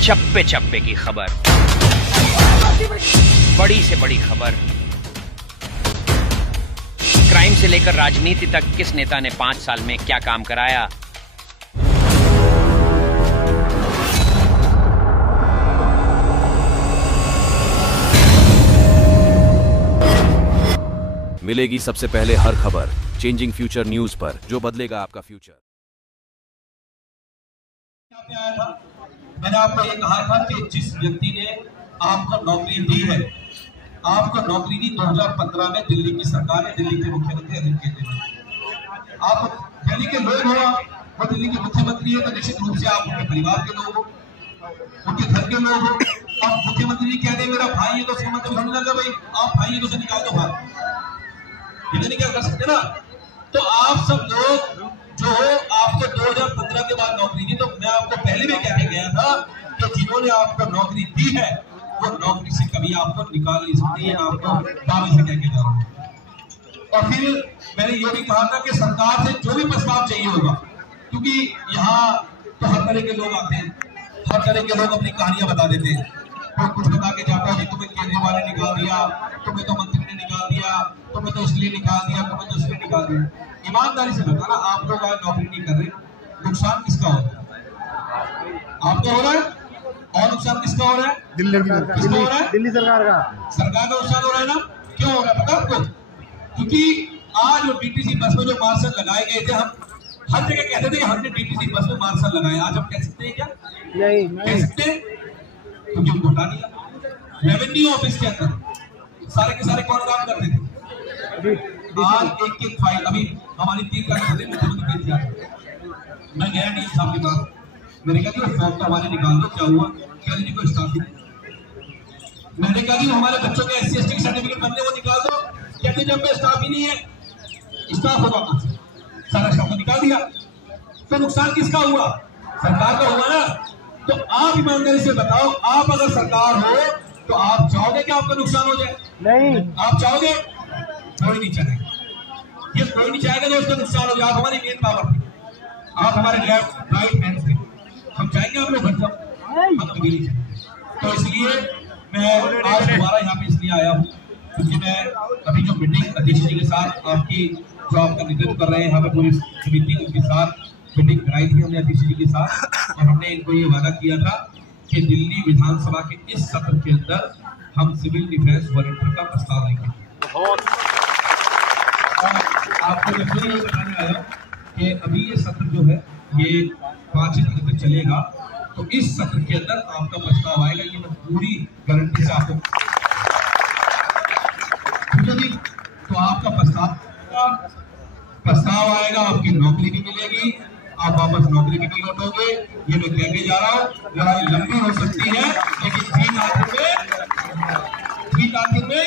चप्पे चप्पे की खबर, बड़ी से बड़ी खबर, क्राइम से लेकर राजनीति तक किस नेता ने 5 साल में क्या काम कराया। मिलेगी सबसे पहले हर खबर चेंजिंग फ्यूचर न्यूज पर, जो बदलेगा आपका फ्यूचर। आया था, मैंने आपको ये कहा था कि जिस व्यक्ति ने आपको नौकरी दी है, आपको नौकरी दी 2015 में दिल्ली की सरकार ने, दिल्ली के मुख्यमंत्री अरविंद केजरीवाल। आप दिल्ली के लोग हो, वो दिल्ली के मुख्यमंत्री है, तो निश्चित रूप से आप उनके परिवार के लोग हो, उनके घर के लोग हो। अब मुख्यमंत्री कह दे मेरा भाई है तो उसका मतलब समझ लगा भाई आप भाई है तो उसे निकाल दो बाहर, ये नहीं क्या कर सकते ना। तो आप सब लोग जो आपको 2015 के बाद नौकरी दी, तो मैं आपको पहले भी कह के गया था कि जिन्होंने आपको नौकरी दी है वो नौकरी से कभी आपको निकाल नहीं सकती है, आपको दावे से कह के जा रहा हूं। और फिर मैंने ये भी कहा था कि सरकार से जो भी प्रस्ताव चाहिए होगा, क्योंकि यहाँ तो हर तरह के लोग आते हैं, हर तरह के लोग अपनी कहानियां बता देते हैं। कोई कुछ बता के जाता है, तुम्हें केजरीवाल ने निकाल दिया, तुम्हें तो मंत्री ने निकाल दिया, तुम्हें तो इसलिए निकाल दिया, तुम्हें तो इसलिए निकाल दिया। ईमानदारी से बताना, आप लोग आज नौकरी नहीं कर रहे, नुकसान किसका हो रहा है? आपका हो रहा है। और नुकसान किसका हो रहा है? दिल्ली किसका हो रहा है? दिल्ली सरकार का नुकसान हो रहा है ना। क्यों हो रहा है पता आपको? क्योंकि आज वो डीटीसी बस में जो मार्शल लगाए गए थे, हम हर जगह कहते थे कि हमने डीटीसी बस में मार्शल लगाए, आज हम कह सकते हैं क्या? नहीं कह सकते हैं, क्योंकि उनको हटा दिया। रेवेन्यू ऑफिस के अंदर सारे के सारे कौन काम करते थे? आज एक एक फाइल, अभी हमारी 3 तारीख से मुख्यमंत्री किया, मैं गया नहीं साहब के पास, मैंने कहा कि फॉर्म तो हमारे निकाल दो, क्या हुआ? क्या जी कोई स्टाफ नहीं। मैंने कहा कि हमारे बच्चों के SC/ST के सर्टिफिकेट बनने वो निकाल दो, कहते जब पे स्टाफ ही नहीं है, स्टाफ होगा कहां से? सारा स्टाफ को निकाल दिया, तो नुकसान किसका हुआ? सरकार का हुआ ना। तो आप ईमानदारी से बताओ, आप अगर सरकार हो तो आप चाहोगे कि आपका नुकसान हो जाए? नहीं, आप चाहोगे? कोई नहीं चाहेगा, ये कोई नहीं चाहेगा तो उसका नुकसान हो जाए। आप हमारी मेन पावर थे, आप हमारे लेफ्ट राइट हैंड थे, हम चाहेंगे आप लोग घर जाओ, हम कभी नहीं चाहेंगे। तो इसलिए मैं आज दोबारा यहाँ पे इसलिए आया हूँ क्योंकि मैं अभी जो मीटिंग अध्यक्ष जी के साथ आपकी जो आपका नेतृत्व कर रहे हैं, हमें पूरी समिति उनके साथ मीटिंग कराई थी हमने अध्यक्ष जी के साथ, और हमने इनको ये वादा किया था कि दिल्ली विधानसभा के इस सत्र के अंदर हम सिविल डिफेंस वॉलंटियर का प्रस्ताव लेंगे। आपको मैं फिर ये बताने आया कि अभी ये सत्र जो है ये 5 दिन तक चलेगा, तो इस सत्र के अंदर आपका प्रस्ताव आएगा, ये मैं पूरी गारंटी से आपको। तो आपका प्रस्ताव आएगा, आपकी नौकरी भी मिलेगी, आप वापस नौकरी भी नहीं लौटोगे, ये मैं कह के जा रहा हूँ। लड़ाई लंबी हो सकती है, लेकिन 3 आखिर में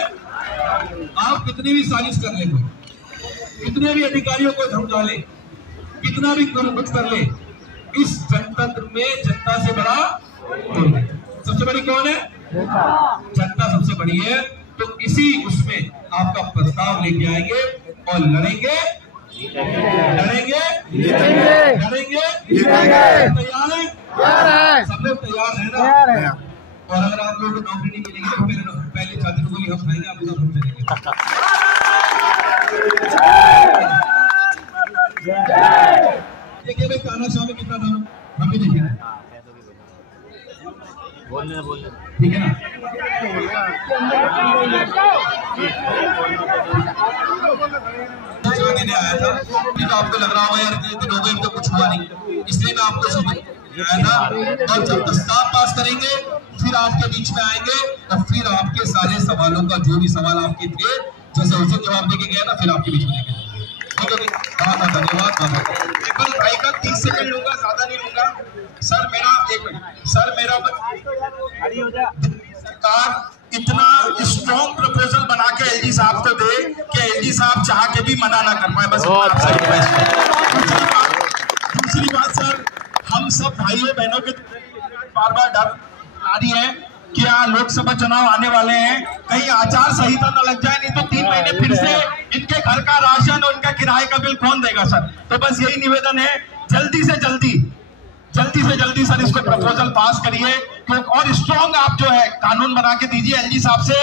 आप कितनी भी साजिश कर ले, कितने भी अधिकारियों को धमका ले, कितना भी कुछ कर ले, इस जनतंत्र में जनता से बड़ा कोई नहीं। सबसे बड़ी कौन है? जनता सबसे बड़ी है। तो इसी उसमें आपका प्रस्ताव लेके आएंगे और लड़ेंगे, लड़ेंगे, लड़ेंगे, तैयार है? सब लोग तैयार है ना? और अगर आप लोगों को नौकरी नहीं मिलेगी तो पहले छात्र को हम खाएंगे, आप लोग हम चलेंगे। देखिए भाई तानाशाह में कितना दाम, हम भी देखेंगे, ठीक है ना? देने आया था, तो आपको लग रहा होगा यार कि दिन हो गए तो कुछ हुआ नहीं, इसलिए मैं आपको समझ आया था। और जब प्रस्ताव पास करेंगे फिर आपके बीच में आएंगे और फिर आपके सारे सवालों का जो भी सवाल आपके थे, जैसे उसे जवाब देके गया था, फिर आपके बीच में आएंगे। ठीक है, बहुत बहुत धन्यवाद। केवल भाई का 30 सेकंड लूंगा, ज्यादा नहीं लूंगा। सर मेरा 1 मिनट, सर मेरा सरकार इतना स्ट्रॉन्ग प्रपोजल बना के एलजी साहब को दे कि एलजी साहब चाह के भी मना ना कर पाए, बस दूसरी बात सर, हम सब भाइयों बहनों के बार बार डर आ रही है कि यहाँ लोकसभा चुनाव आने वाले हैं, कहीं आचार संहिता न लग जाए, नहीं तो 3 महीने फिर से इनके घर का राशन और इनका किराए का बिल कौन देगा सर। तो बस यही निवेदन है, जल्दी से जल्दी जल्दी से जल्दी सर इसको प्रपोजल पास करिए और स्ट्रॉन्ग आप जो है कानून बना के दीजिए। एलजी साहब से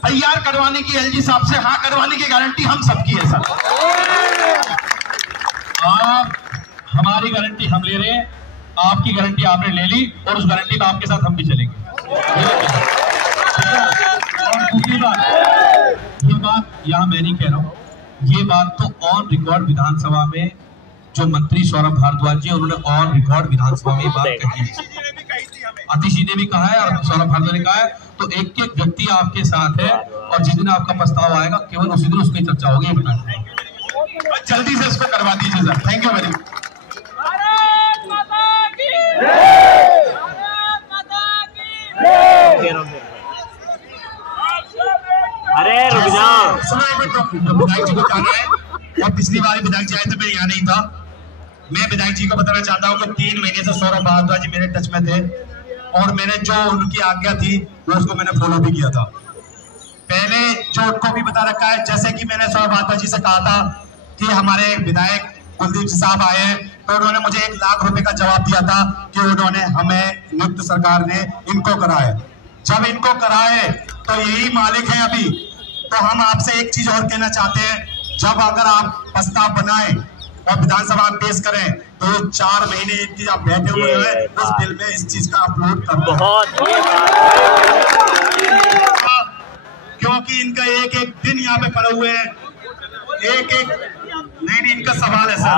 तैयार करवाने की, एलजी साहब से हाँ करवाने की गारंटी हम सबकी है सर। आप हमारी गारंटी हम ले रहे हैं, आपकी गारंटी आपने ले ली और उस गारंटी में आपके साथ हम भी चलेंगे। और दूसरी बात, ये बात यहाँ मैं नहीं कह रहा हूँ, ये बात तो ऑन रिकॉर्ड विधानसभा में जो मंत्री सौरभ भारद्वाज जी उन्होंने ऑन रिकॉर्ड विधानसभा में बात कही, अतिश जी ने भी कहा है और सौरभ भारद्वाज ने कहा है। तो एक एक व्यक्ति आपके साथ है और जिस दिन आपका प्रस्ताव आएगा केवल उसी दिन उसकी चर्चा होगी। जल्दी से इसको करवा दीजिए sir. Thank you very much. अरे रुक जाओ, विधायक जी को जाना है और पिछली बार विधायक जी आए थे, मैं यहाँ नहीं था। मैं विधायक जी को बताना चाहता हूँ कि 3 महीने से सौरभ भारद्वाज जी मेरे टच में थे और मैंने जो उनकी आज्ञा थी वो उसको मैंने फॉलो भी किया था। पहले जो उनको भी बता रखा है, जैसे कि मैंने सौरभ भारद्वाज जी से कहा था कि हमारे विधायक कुलदीप जी साहब आए तो उन्होंने मुझे 1 लाख रुपए का जवाब दिया था कि उन्होंने हमें नियुक्त सरकार ने इनको कराए। जब इनको कराए तो यही मालिक है अभी। तो हम आपसे एक चीज और कहना चाहते हैं, जब अगर आप प्रस्ताव बनाए और विधानसभा में पेश करें तो 4 महीने की आप बैठे हुए हैं उस बिल में इस चीज का अपलोड करना क्योंकि इनका एक एक दिन यहाँ पे खड़े हुए हैं, एक एक नहीं इनका सवाल है सर।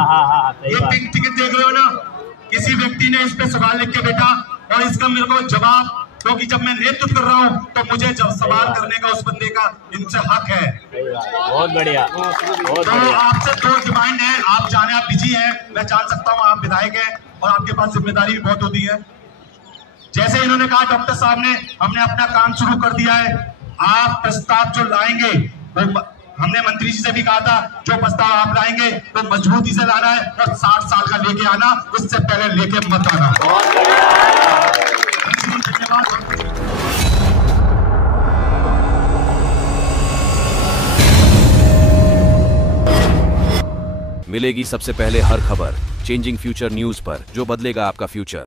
ये पिंक टिकट देख रहे हो ना, किसी व्यक्ति ने इस पे सवाल लिख के बैठा और इसका मेरे को जवाब, क्योंकि जब मैं नेतृत्व कर रहा हूँ तो मुझे जब सवाल करने का उस बंदे का इनसे हक है। बहुत बढ़िया, बहुत तो बढ़िया। आपसे 2 डिमांड है, आप जाने आप बिजी हैं, मैं जान सकता हूँ आप विधायक हैं और आपके पास जिम्मेदारी भी बहुत होती है। जैसे इन्होंने कहा डॉक्टर साहब ने, हमने अपना काम शुरू कर दिया है। आप प्रस्ताव जो लाएंगे वो हमने मंत्री जी से भी कहा था, जो प्रस्ताव आप लाएंगे तो मजबूती से लाना है और 60 साल का लेके आना, उससे पहले लेके मत आना। मिलेगी सबसे पहले हर खबर चेंजिंग फ्यूचर न्यूज पर, जो बदलेगा आपका फ्यूचर।